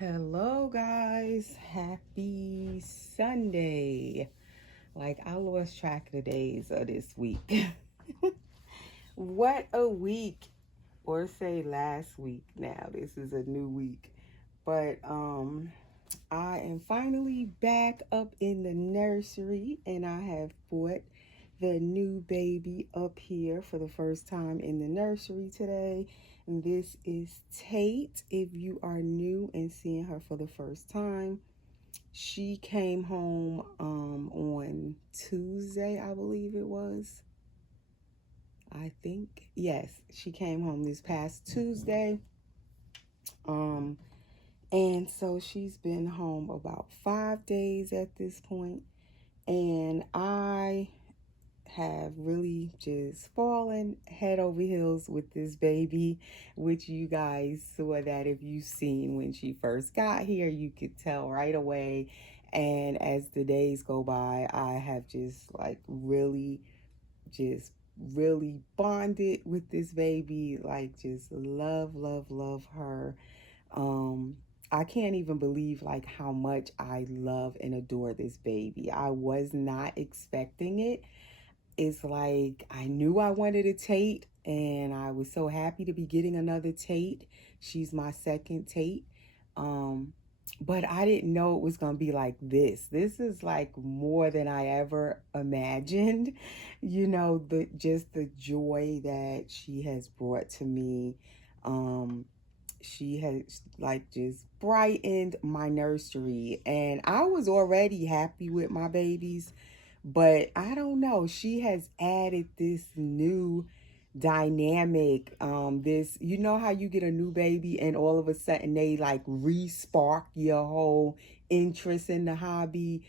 Hello, guys. Happy Sunday. Like, I lost track of the days of this week. What a week. Or say last week now. This is a new week. But I am finally back up in the nursery and I have brought the new baby up here for the first time in the nursery today. And this is Tate. If you are new and seeing her for the first time, she came home on Tuesday, I believe it was. I think, yes, she came home this past Tuesday. And so she's been home about 5 days at this point, and I have really just fallen head over heels with this baby, which you guys saw that if you've seen when she first got here, you could tell right away. And as the days go by, I have just like just really bonded with this baby, like just love her. I can't even believe like how much I love and adore this baby. I was not expecting it. It's like I knew I wanted a Tate, and I was so happy to be getting another Tate. She's my second Tate. But I didn't know it was going to be like this. This is like more than I ever imagined. You know, just the joy that she has brought to me. She has like just brightened my nursery, and I was already happy with my babies, but I don't know, she has added this new dynamic. This, you know how you get a new baby and all of a sudden they like re-spark your whole interest in the hobby.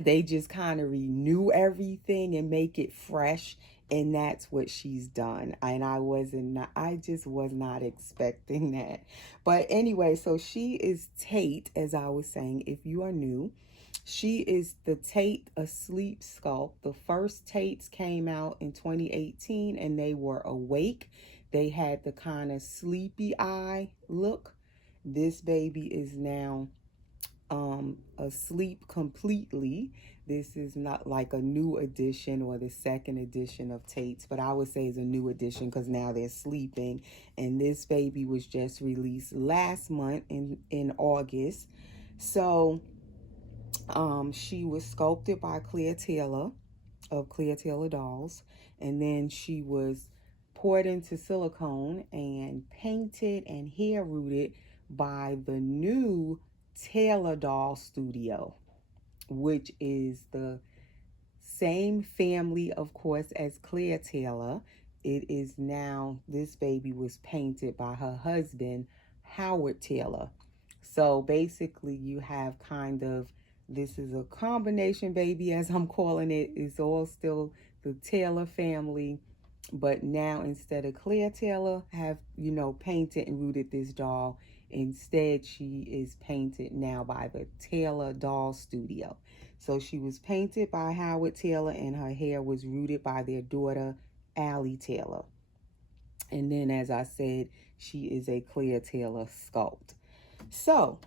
They just kind of renew everything and make it fresh, and that's what she's done. And I just was not expecting that. But anyway, so she is Tate, as I was saying. If you are new, she is the Tate Asleep Sculpt. The first Tates came out in 2018 and they were awake. They had the kind of sleepy eye look. This baby is now asleep completely. This is not like a new edition or the second edition of Tate's, but I would say it's a new edition because now they're sleeping. And this baby was just released last month in August. So she was sculpted by Claire Taylor of Claire Taylor Dolls, and then she was poured into silicone and painted and hair rooted by the new Taylor Doll Studio, which is the same family, of course, as Claire Taylor. It is now, this baby was painted by her husband, Howard Taylor. So basically you have kind of, this is a combination baby, as I'm calling it. It's all still the Taylor family, but now instead of Claire Taylor have, you know, painted and rooted this doll, instead she is painted now by the Taylor Doll Studio. So she was painted by Howard Taylor and her hair was rooted by their daughter, Allie Taylor. And then, as I said, she is a Claire Taylor sculpt. So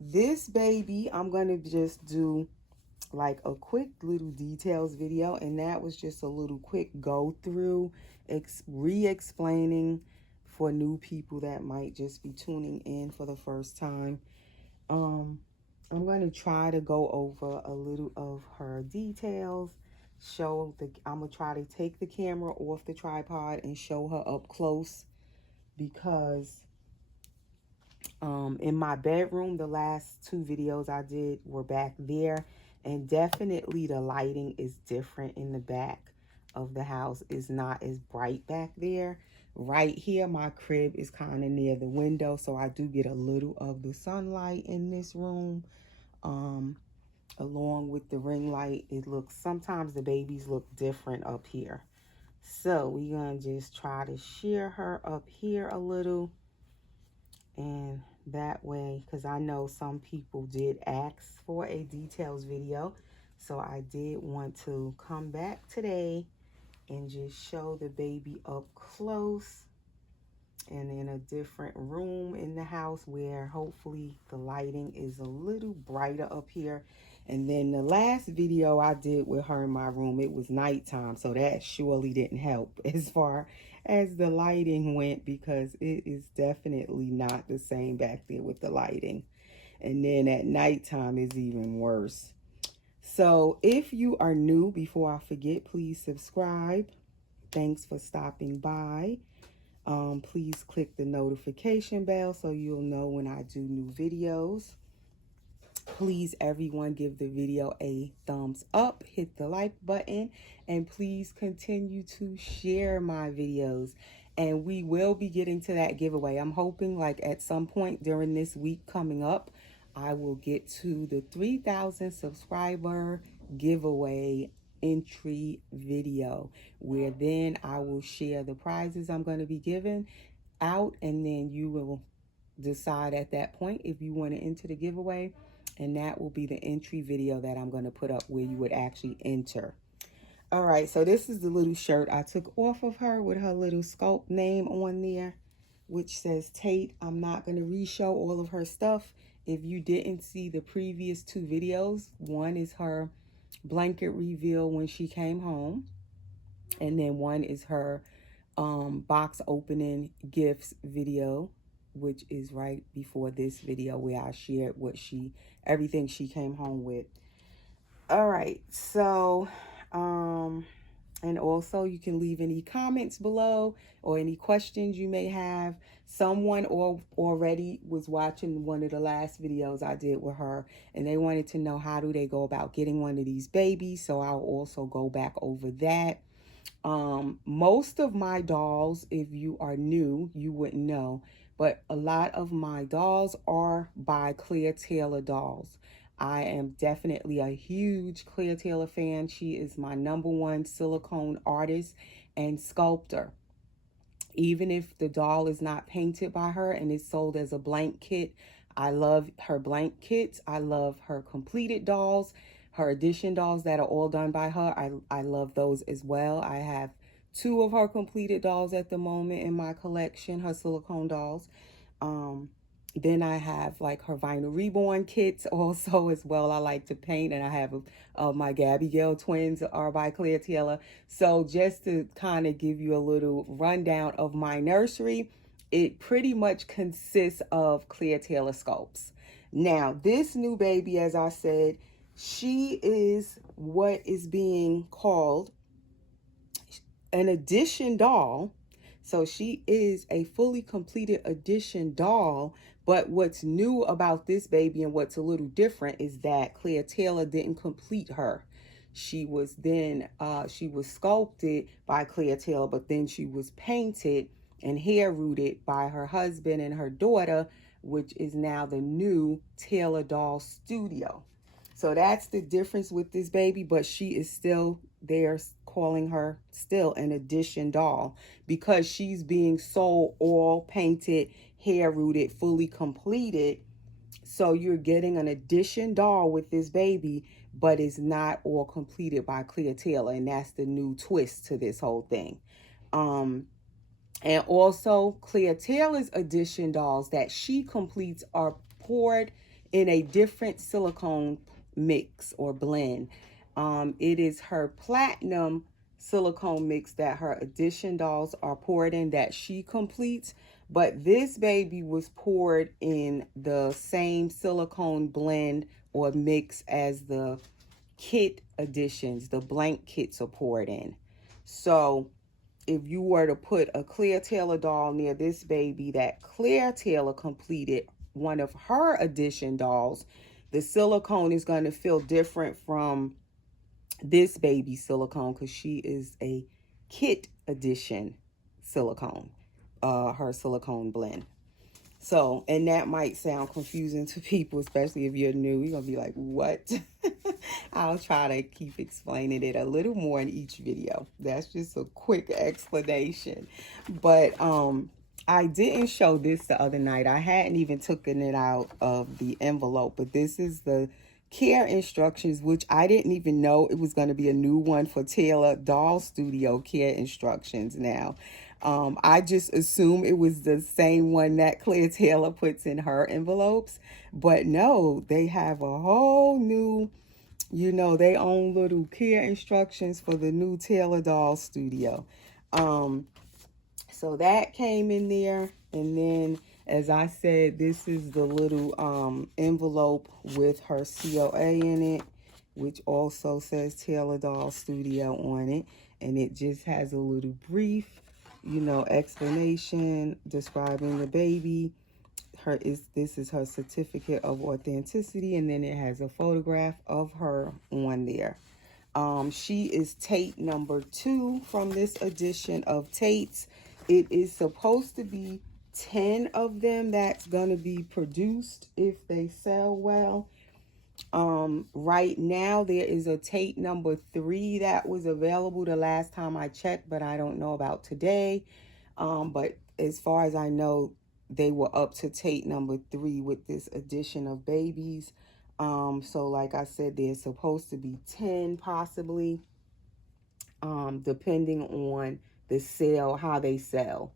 this baby, I'm going to just do like a quick little details video, and that was just a little quick go through, re-explaining for new people that might just be tuning in for the first time. I'm going to try to go over a little of her details, I'm going to try to take the camera off the tripod and show her up close, because In my bedroom, the last 2 videos I did were back there, and definitely the lighting is different in the back of the house. It's not as bright back there. Right here, my crib is kind of near the window, so I do get a little of the sunlight in this room. Along with the ring light, it looks, sometimes the babies look different up here. So we're gonna just try to shear her up here a little, and that way, because I know some people did ask for a details video, so I did want to come back today and just show the baby up close and in a different room in the house where hopefully the lighting is a little brighter up here. And then the last video I did with her in my room, it was nighttime, so that surely didn't help as far as the lighting went, because it is definitely not the same back there with the lighting. And then at nighttime is even worse. So if you are new, before I forget, please subscribe. Thanks for stopping by. Please click the notification bell so you'll know when I do new videos. Please, everyone, give the video a thumbs up, hit the like button, and please continue to share my videos. And we will be getting to that giveaway. I'm hoping like at some point during this week coming up, I will get to the 3,000 subscriber giveaway entry video, where then I will share the prizes I'm going to be giving out, and then you will decide at that point if you want to enter the giveaway, and that will be the entry video that I'm going to put up where you would actually enter. All right, so this is the little shirt I took off of her with her little Sculpt name on there, which says Tate. I'm not going to re-show all of her stuff. If you didn't see the previous 2 videos, one is her blanket reveal when she came home, and then one is her box opening gifts video, which is right before this video where I shared everything she came home with. All right, so and also you can leave any comments below or any questions you may have. Someone already was watching one of the last videos I did with her, and they wanted to know how do they go about getting one of these babies, so I'll also go back over that. Most of my dolls, if you are new, you wouldn't know, but a lot of my dolls are by Claire Taylor Dolls. I am definitely a huge Claire Taylor fan. She is my #1 silicone artist and sculptor. Even if the doll is not painted by her and is sold as a blank kit, I love her blank kits. I love her completed dolls, her edition dolls that are all done by her. I love those as well. I have 2 of her completed dolls at the moment in my collection, her silicone dolls. Then I have like her vinyl reborn kits also as well. I like to paint, and I have my Gabby Gale twins are by Claire Taylor. So just to kind of give you a little rundown of my nursery, it pretty much consists of Claire Taylor sculpts. Now, this new baby, as I said, she is what is being called an edition doll. So she is a fully completed edition doll. But what's new about this baby and what's a little different is that Claire Taylor didn't complete her. She was sculpted by Claire Taylor, but then she was painted and hair rooted by her husband and her daughter, which is now the new Taylor Doll Studio. So that's the difference with this baby, but she is still, they're calling her still an edition doll because she's being sold all painted, hair rooted, fully completed. So you're getting an edition doll with this baby, but it's not all completed by Claire Taylor, and that's the new twist to this whole thing. And also Claire Taylor's edition dolls that she completes are poured in a different silicone mix or blend. It is her platinum silicone mix that her edition dolls are poured in that she completes, but this baby was poured in the same silicone blend or mix as the kit editions. The blank kits are poured in. So if you were to put a Claire Taylor doll near this baby that Claire Taylor completed one of her edition dolls, the silicone is going to feel different from this baby silicone because she is a kit edition silicone, her silicone blend. So, and that might sound confusing to people, especially if you're new. You're going to be like, what? I'll try to keep explaining it a little more in each video. That's just a quick explanation. But I didn't show this the other night. I hadn't even taken it out of the envelope, but this is the care instructions, which I didn't even know it was going to be a new one for Taylor Doll Studio care instructions now. I just assumed it was the same one that Claire Taylor puts in her envelopes, but no, they have a whole new, you know, they own little care instructions for the new Taylor Doll Studio. So that came in there, and then as I said, this is the little envelope with her COA in it, which also says Taylor Doll Studio on it, and it just has a little brief, you know, explanation describing the baby. This is her certificate of authenticity, and then it has a photograph of her on there. She is Tate number 2 from this edition of Tate's. It is supposed to be 10 of them that's going to be produced if they sell well. Right now there is a Tate number 3 that was available the last time I checked, but I don't know about today. But as far as I know, they were up to Tate number 3 with this edition of babies. So like I said, there's supposed to be 10 possibly, depending on the sale, how they sell.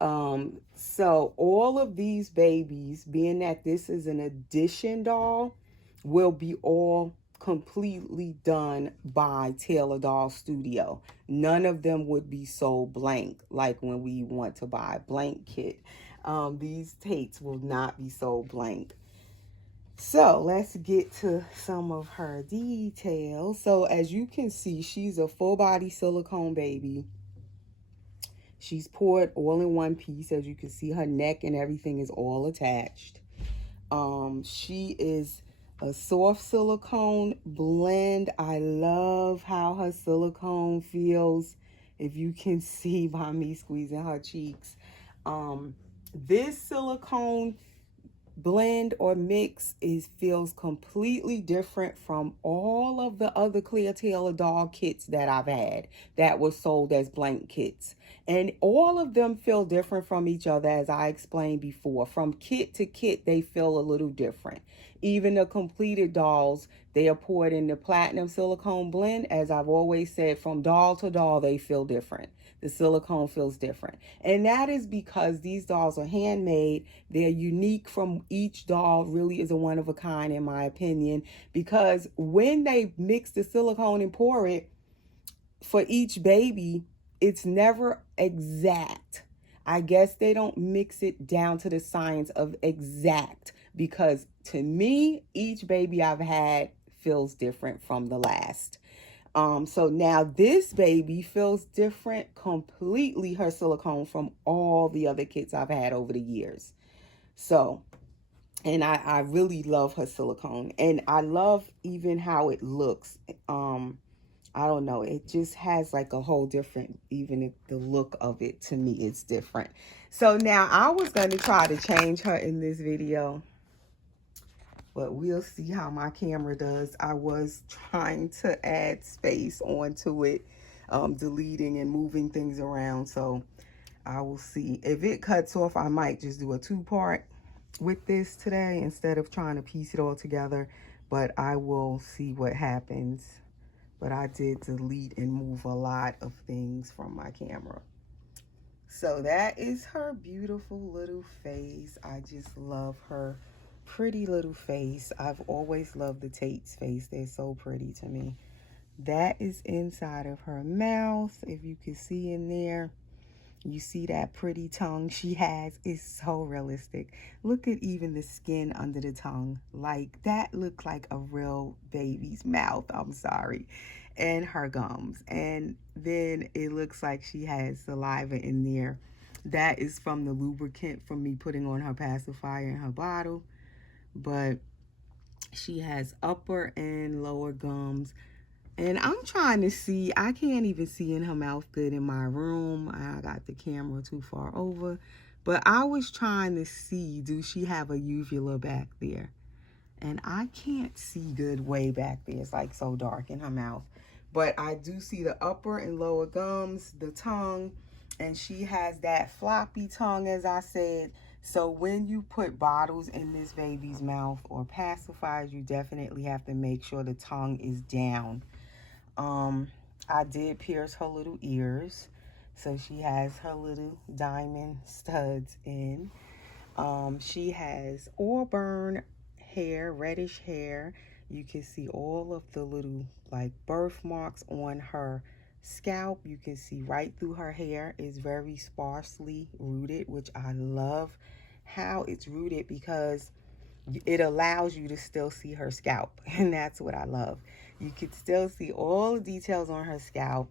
So all of these babies, being that this is an edition doll, will be all completely done by Taylor Doll Studio. None of them would be sold blank, like when we want to buy a blank kit. These Tates will not be sold blank. So let's get to some of her details. So as you can see, she's a full body silicone baby. She's poured all in one piece. As you can see, her neck and everything is all attached. She is a soft silicone blend. I love how her silicone feels. If you can see by me squeezing her cheeks. This silicone blend or mix feels completely different from all of the other Claire Taylor doll kits that I've had that were sold as blank kits. And all of them feel different from each other, as I explained before. From kit to kit, they feel a little different. Even the completed dolls, they are poured in the platinum silicone blend. As I've always said, from doll to doll, they feel different. The silicone feels different. And that is because these dolls are handmade. They're unique from each doll, really is a one of a kind in my opinion, because when they mix the silicone and pour it for each baby, it's never exact. I guess they don't mix it down to the science of exact, because to me, each baby I've had feels different from the last. So now this baby feels different completely, her silicone, from all the other kits I've had over the years. So, and I really love her silicone, and I love even how it looks. I don't know, it just has like a whole different, even if the look of it to me is different. So now I was going to try to change her in this video, but we'll see how my camera does. I was trying to add space onto it, deleting and moving things around. So I will see. If it cuts off, I might just do a 2-part with this today instead of trying to piece it all together. But I will see what happens. But I did delete and move a lot of things from my camera. So that is her beautiful little face. I just love her pretty little face. I've always loved the Tate's face. They're so pretty to me. That is inside of her mouth. If you can see in there, you see that pretty tongue she has. It's so realistic. Look at even the skin under the tongue. Like, that looks like a real baby's mouth. I'm sorry. And her gums. And then it looks like she has saliva in there. That is from the lubricant from me putting on her pacifier in her bottle. But she has upper and lower gums. And I'm trying to see, I can't even see in her mouth good in my room. I got the camera too far over. But I was trying to see, do she have a uvula back there? And I can't see good way back there. It's like so dark in her mouth. But I do see the upper and lower gums, the tongue, and she has that floppy tongue, as I said. So when you put bottles in this baby's mouth or pacifiers, you definitely have to make sure the tongue is down. I did pierce her little ears. So she has her little diamond studs in. She has auburn hair, reddish hair. You can see all of the little like birthmarks on her scalp. You can see right through her hair. Is very sparsely rooted, which I love how it's rooted because it allows you to still see her scalp, and that's what I love. You could still see all the details on her scalp.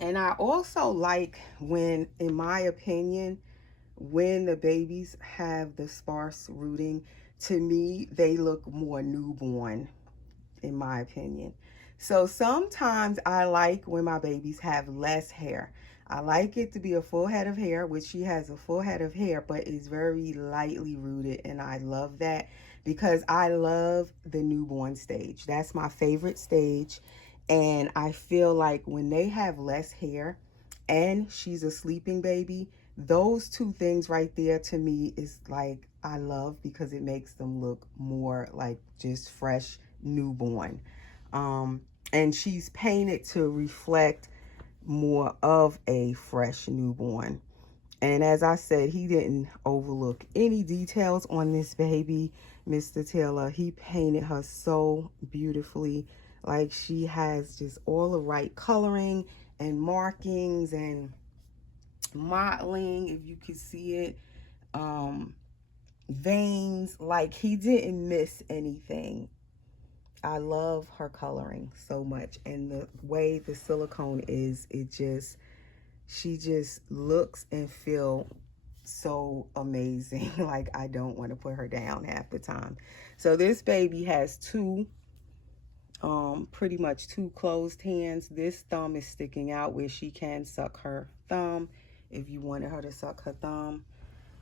And I also like when, in my opinion, when the babies have the sparse rooting, to me, they look more newborn, in my opinion. So sometimes I like when my babies have less hair. I like it to be a full head of hair, which she has a full head of hair, but it's very lightly rooted, and I love that because I love the newborn stage. That's my favorite stage, and I feel like when they have less hair and she's a sleeping baby, those two things right there to me is like I love because it makes them look more like just fresh newborn. And she's painted to reflect more of a fresh newborn. And as I said, he didn't overlook any details on this baby, Mr. Taylor. He painted her so beautifully. Like she has just all the right coloring and markings and modeling, if you could see it. Veins, like he didn't miss anything. I love her coloring so much, and the way the silicone is, she just looks and feel so amazing. Like I don't want to put her down half the time. So this baby has pretty much two closed hands. This thumb is sticking out where she can suck her thumb if you wanted her to suck her thumb.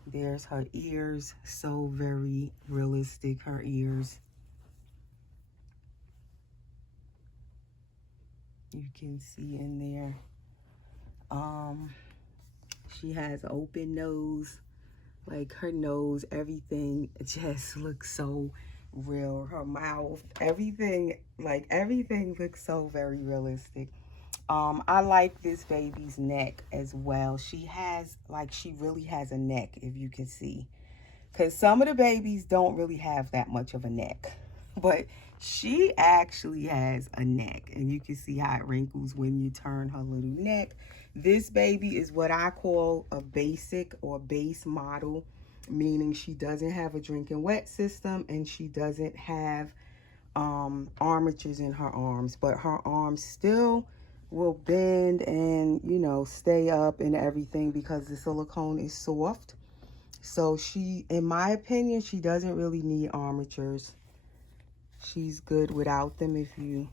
There's her ears, so very realistic, her ears. You can see in there. She has open nose, like her nose, everything just looks so real. Her mouth, everything looks so very realistic. I like this baby's neck as well. She really has a neck, if you can see. Because some of the babies don't really have that much of a neck. But she actually has a neck. And you can see how it wrinkles when you turn her little neck. This baby is what I call a basic or base model. Meaning she doesn't have a drinking wet system. And she doesn't have armatures in her arms. But her arms still will bend and, you know, stay up and everything because the silicone is soft. So she, in my opinion, she doesn't really need armatures. She's good without them if you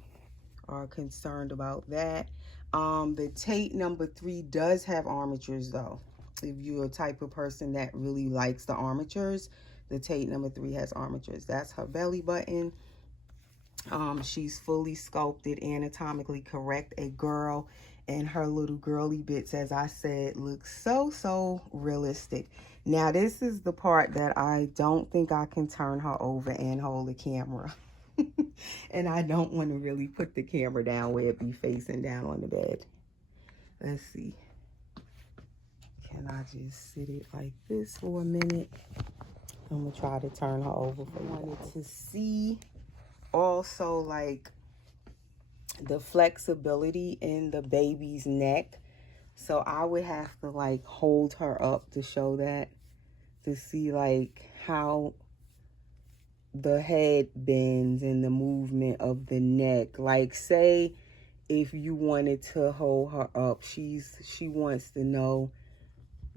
are concerned about that. The Tate number 3 does have armatures though. If you're a type of person that really likes the armatures, the Tate number 3 has armatures. That's her belly button. She's fully sculpted, anatomically correct, a girl, and her little girly bits, as I said, look so realistic. Now, this is the part that I don't think I can turn her over and hold the camera. And I don't want to really put the camera down where it be facing down on the bed. Let's see. Can I just sit it like this for a minute? I'm going to try to turn her over for you. I wanted to see also like the flexibility in the baby's neck. So I would have to like hold her up to show that, to see like how the head bends and the movement of the neck. Like say if you wanted to hold her up. She wants to know,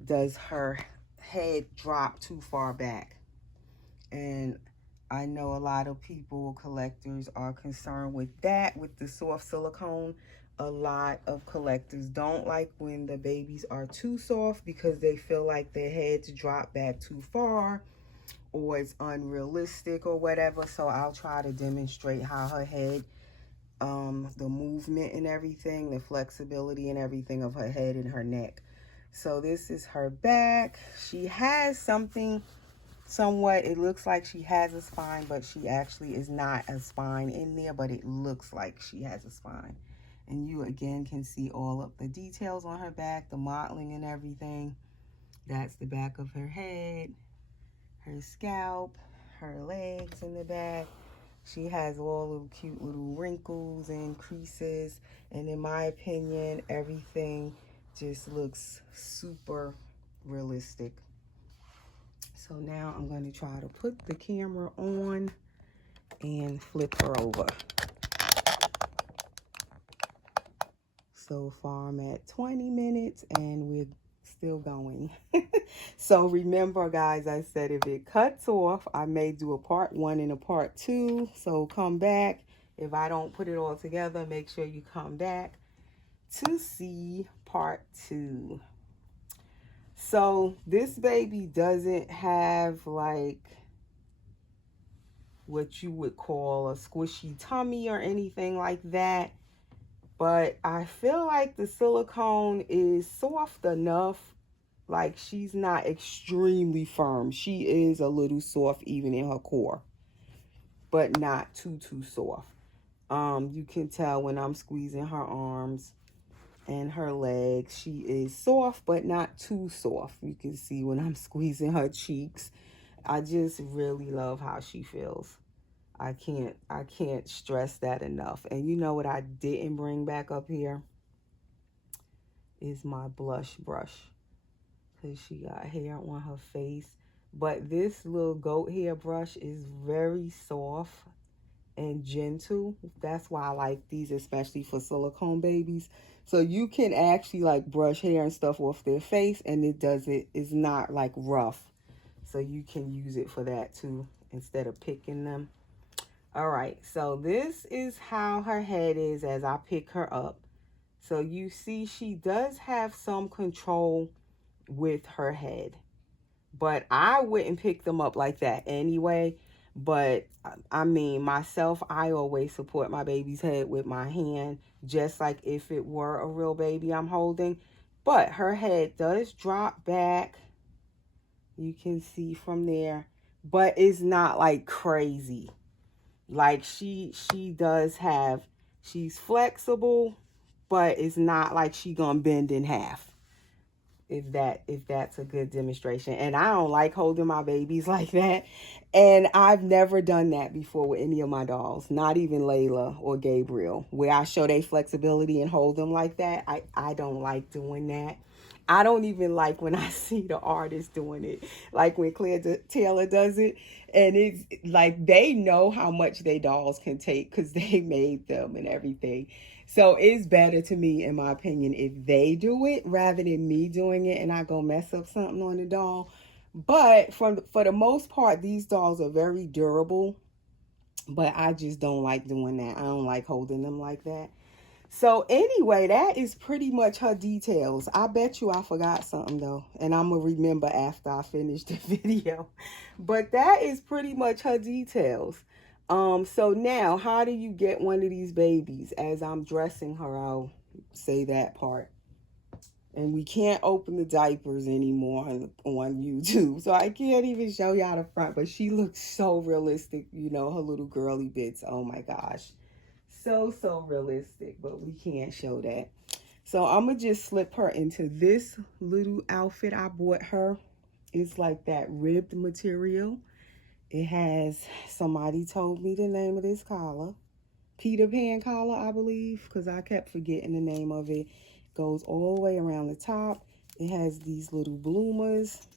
does her head drop too far back? And I know a lot of people, collectors, are concerned with that, with the soft silicone. A lot of collectors don't like when the babies are too soft because they feel like their heads drop back too far or it's unrealistic or whatever. So I'll try to demonstrate how her head, the movement and everything, the flexibility and everything of her head and her neck. So this is her back. She has something somewhat, it looks like she has a spine, but she actually is not a spine in there, but it looks like she has a spine. And you again can see all of the details on her back, the modeling and everything. That's the back of her head, her scalp, her legs in the back. She has all of the cute little wrinkles and creases, and in my opinion, everything just looks super realistic. So now I'm going to try to put the camera on and flip her over. So far I'm at 20 minutes and we're still going. So remember, guys, I said if it cuts off, I may do a part 1 and a part 2. So come back. If I don't put it all together, make sure you come back to see part 2. So this baby doesn't have like what you would call a squishy tummy or anything like that. But I feel like the silicone is soft enough. Like she's not extremely firm. She is a little soft even in her core, but not too soft. You can tell when I'm squeezing her arms and her legs, she is soft, but not too soft. You can see when I'm squeezing her cheeks. I just really love how she feels. I can't stress that enough. And you know what I didn't bring back up here is my blush brush, because she got hair on her face. But this little goat hair brush is very soft and gentle. That's why I like these, especially for silicone babies. So you can actually like brush hair and stuff off their face, and it's not like rough. So you can use it for that too, instead of picking them. All right, so this is how her head is as I pick her up. So you see she does have some control with her head, but I wouldn't pick them up like that anyway. But I mean, myself, I always support my baby's head with my hand, just like if it were a real baby I'm holding. But her head does drop back. You can see from there, but it's not like crazy. Like she does have, she's flexible, but it's not like she gonna bend in half. If that's a good demonstration. And I don't like holding my babies like that. And I've never done that before with any of my dolls, not even Layla or Gabriel, where I show their flexibility and hold them like that. I don't like doing that. I don't even like when I see the artist doing it, like when Claire Taylor does it. And it's like they know how much their dolls can take because they made them and everything. So it's better to me, in my opinion, if they do it rather than me doing it and I go mess up something on the doll. But for the most part, these dolls are very durable. But I just don't like doing that. I don't like holding them like that. So anyway, that is pretty much her details. I bet you I forgot something though, and I'm going to remember after I finish the video. But that is pretty much her details. So now, how do you get one of these babies? As I'm dressing her, I'll say that part. And we can't open the diapers anymore on YouTube, so I can't even show y'all the front. But she looks so realistic, you know, her little girly bits. Oh my gosh. So realistic, but we can't show that. So I'm gonna just slip her into this little outfit I bought her. It's like that ribbed material. It has, somebody told me the name of this collar, Peter Pan collar, I believe, because I kept forgetting the name of it. Goes all the way around the top. It has these little bloomers.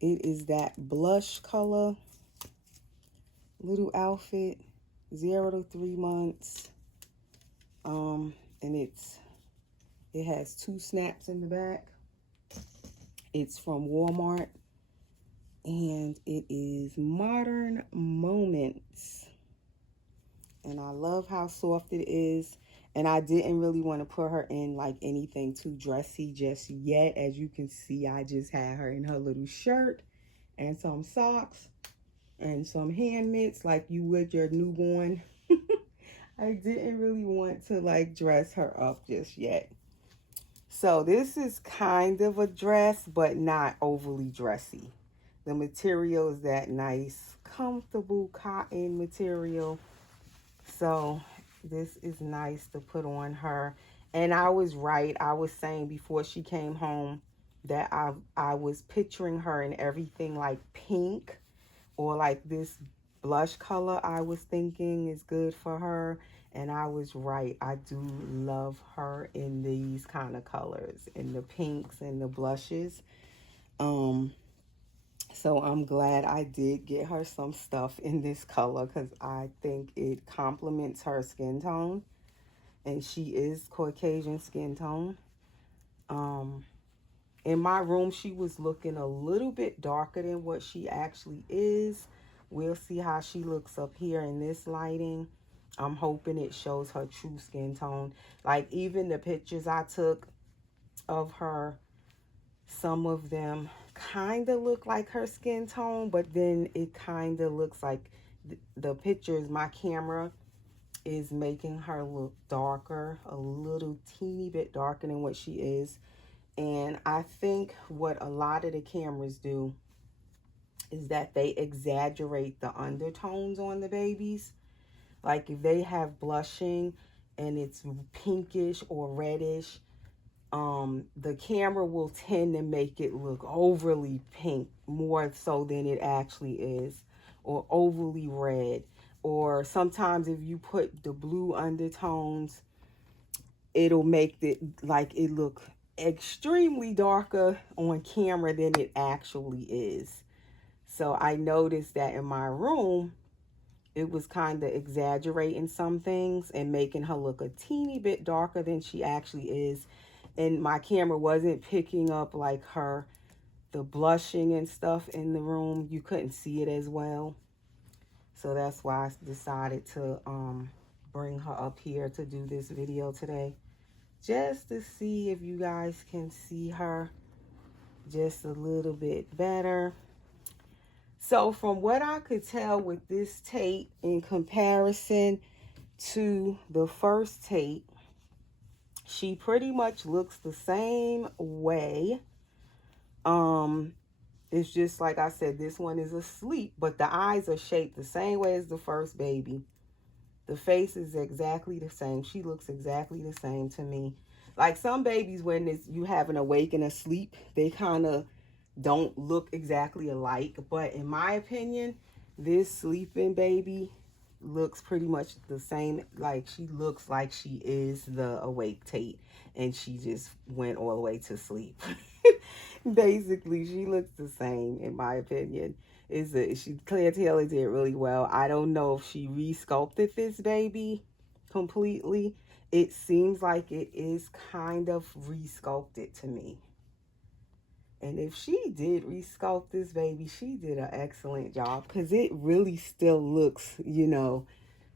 It is that blush color little outfit, 0 to 3 months. And it has 2 snaps in the back. It's from Walmart, and it is Modern Moments. And I love how soft it is. And I didn't really want to put her in like anything too dressy just yet. As you can see, I just had her in her little shirt and some socks and some hand mitts like you would your newborn. I didn't really want to like dress her up just yet. So this is kind of a dress, but not overly dressy. The material is that nice, comfortable cotton material. So this is nice to put on her. And I was right. I was saying before she came home that I was picturing her in everything like pink or like this blush color. I was thinking is good for her. And I was right. I do love her in these kind of colors, in the pinks and the blushes. So I'm glad I did get her some stuff in this color because I think it complements her skin tone. And she is Caucasian skin tone. In my room, she was looking a little bit darker than what she actually is. We'll see how she looks up here in this lighting. I'm hoping it shows her true skin tone. Like even the pictures I took of her, some of them kind of look like her skin tone, but then it kind of looks like the pictures, my camera is making her look darker, a little teeny bit darker than what she is. And I think what a lot of the cameras do is that they exaggerate the undertones on the babies. Like if they have blushing and it's pinkish or reddish, the camera will tend to make it look overly pink more so than it actually is, or overly red. Or sometimes if you put the blue undertones, it'll make it like it look extremely darker on camera than it actually is. So I noticed that in my room, it was kind of exaggerating some things and making her look a teeny bit darker than she actually is. And my camera wasn't picking up like the blushing and stuff in the room. You couldn't see it as well. So that's why I decided to bring her up here to do this video today. Just to see if you guys can see her just a little bit better. So from what I could tell with this Tate in comparison to the first Tate, she pretty much looks the same way. It's just like I said, this one is asleep, but the eyes are shaped the same way as the first baby. The face is exactly the same. She looks exactly the same to me. Like some babies, when you have an awake and asleep, they kind of don't look exactly alike. But in my opinion, this sleeping baby looks pretty much the same. Like she looks like she is the awake Tate, and she just went all the way to sleep. Basically, she looks the same in my opinion. Claire Taylor did really well. I don't know if she re-sculpted this baby completely. It seems like it is kind of re-sculpted to me. And if she did re-sculpt this baby, she did an excellent job because it really still looks, you know,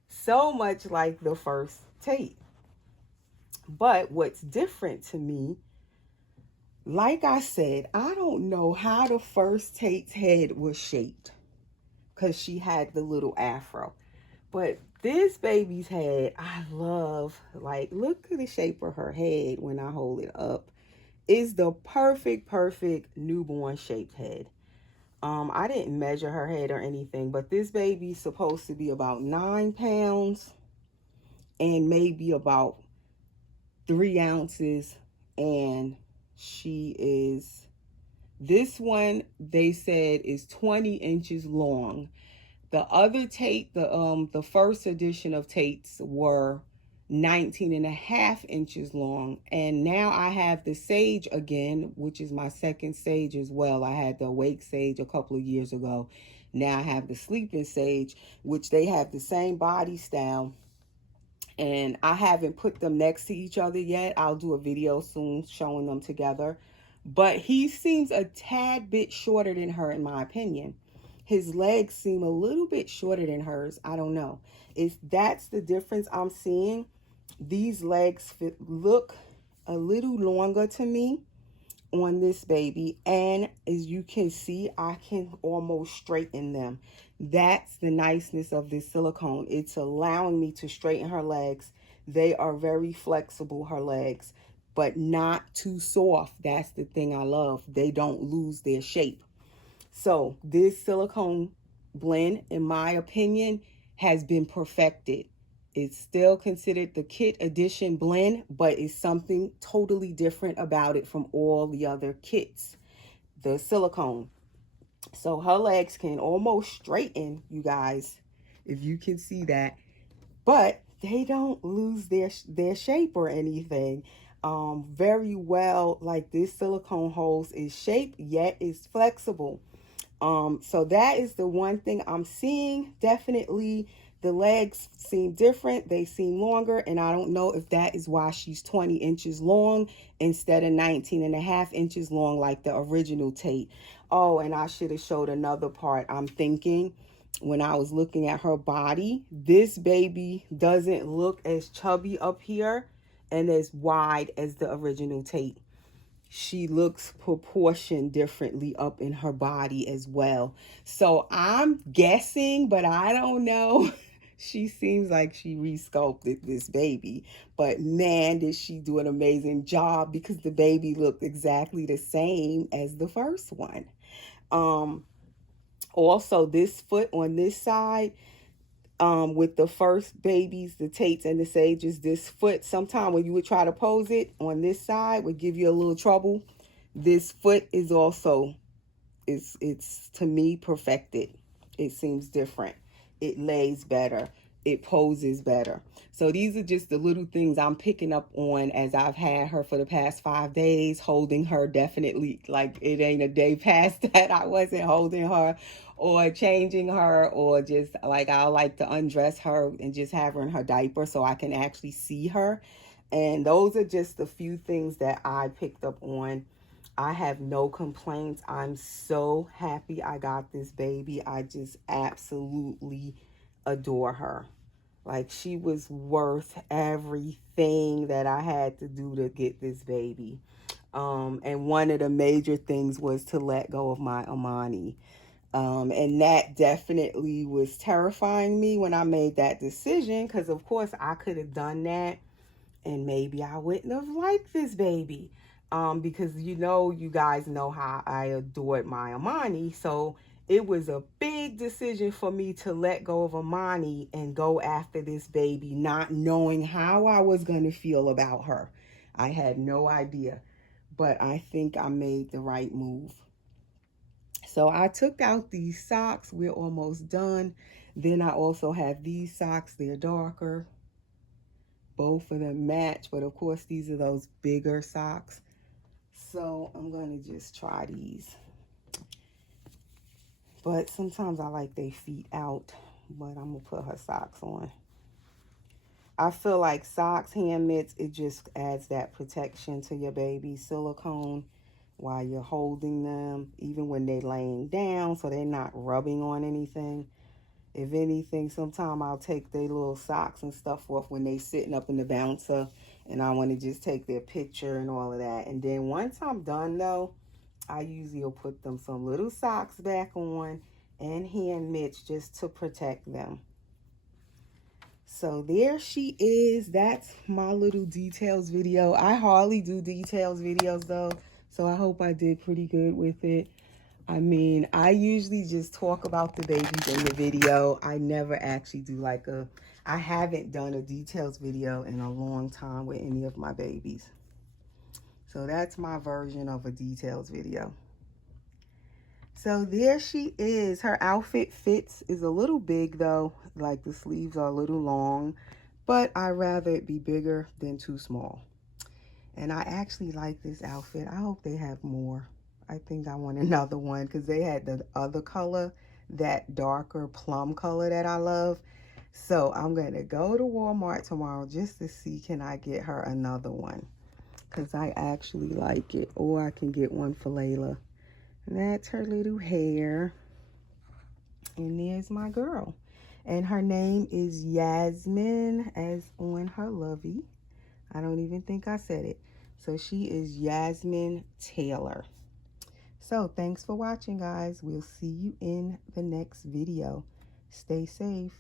so much like the first Tate. But what's different to me, like I said, I don't know how the first Tate's head was shaped because she had the little afro. But this baby's head, I love. Like, look at the shape of her head when I hold it up. It's the perfect newborn shaped head. I didn't measure her head or anything, but this baby's supposed to be about 9 pounds and maybe about 3 ounces. And this one, they said, is 20 inches long. The other Tate, the first edition of Tates were 19.5 inches long. And now I have the Sage again, which is my second Sage as well. I had the Awake Sage a couple of years ago. Now I have the Sleeping Sage, which they have the same body style. And I haven't put them next to each other yet. I'll do a video soon showing them together. But he seems a tad bit shorter than her, in my opinion. His legs seem a little bit shorter than hers. I don't know. That's the difference I'm seeing. These legs look a little longer to me on this baby, and as you can see, I can almost straighten them. That's the niceness of this silicone. It's allowing me to straighten her legs. They are very flexible, her legs, but not too soft. That's the thing I love. They don't lose their shape. So this silicone blend, in my opinion, has been perfected. It's still considered the kit edition blend, but it's something totally different about it from all the other kits. The silicone. So her legs can almost straighten, you guys, if you can see that. But they don't lose their shape or anything. Very well, like this silicone holds its shape, yet it's flexible. So that is the one thing I'm seeing. Definitely the legs seem different. They seem longer, and I don't know if that is why she's 20 inches long instead of 19.5 inches long like the original Tate. Oh, and I should have showed another part. I'm thinking when I was looking at her body, this baby doesn't look as chubby up here and as wide as the original Tate. She looks proportioned differently up in her body as well. So I'm guessing, but I don't know. She seems like she resculpted this baby. But man, did she do an amazing job, because the baby looked exactly the same as the first one. Also, this foot on this side, with the first babies, the Tates and the Sages, this foot, sometime when you would try to pose it on this side, would give you a little trouble. This foot is also, it's to me perfected. It seems different. It lays better. It poses better. So these are just the little things I'm picking up on as I've had her for the past 5 days, holding her. Definitely, like, it ain't a day past that I wasn't holding her or changing her, or just like I like to undress her and just have her in her diaper so I can actually see her. And those are just a few things that I picked up on. I have no complaints. I'm so happy I got this baby. I just absolutely adore her. Like, she was worth everything that I had to do to get this baby. And one of the major things was to let go of my Amani. And that definitely was terrifying me when I made that decision, because of course I could have done that and maybe I wouldn't have liked this baby. Because you guys know how I adored my Amani. So it was a big decision for me to let go of Amani and go after this baby, not knowing how I was going to feel about her. I had no idea, but I think I made the right move. So I took out these socks. We're almost done. Then I also have these socks. They're darker. Both of them match, but of course these are those bigger socks. So I'm going to just try these. But sometimes I like their feet out, but I'm going to put her socks on. I feel like socks, hand mitts, it just adds that protection to your baby. Silicone while you're holding them, even when they're laying down, so they're not rubbing on anything. If anything, sometimes I'll take their little socks and stuff off when they sitting up in the bouncer, and I want to just take their picture and all of that. And then once I'm done, though, I usually will put them some little socks back on and hand mitts just to protect them. So there she is. That's my little details video. I hardly do details videos, though, so I hope I did pretty good with it. I mean, I usually just talk about the babies in the video. I never actually do I haven't done a details video in a long time with any of my babies. So that's my version of a details video. So there she is. Her outfit is a little big though. Like, the sleeves are a little long, but I'd rather it be bigger than too small. And I actually like this outfit. I hope they have more. I think I want another one, because they had the other color, that darker plum color that I love. So I'm going to go to Walmart tomorrow just to see, can I get her another one? Because I actually like it. Or I can get one for Layla. And that's her little hair. And there's my girl. And her name is Yasmin, as on her lovey. I don't even think I said it. So she is Yasmin Taylor. So thanks for watching, guys. We'll see you in the next video. Stay safe.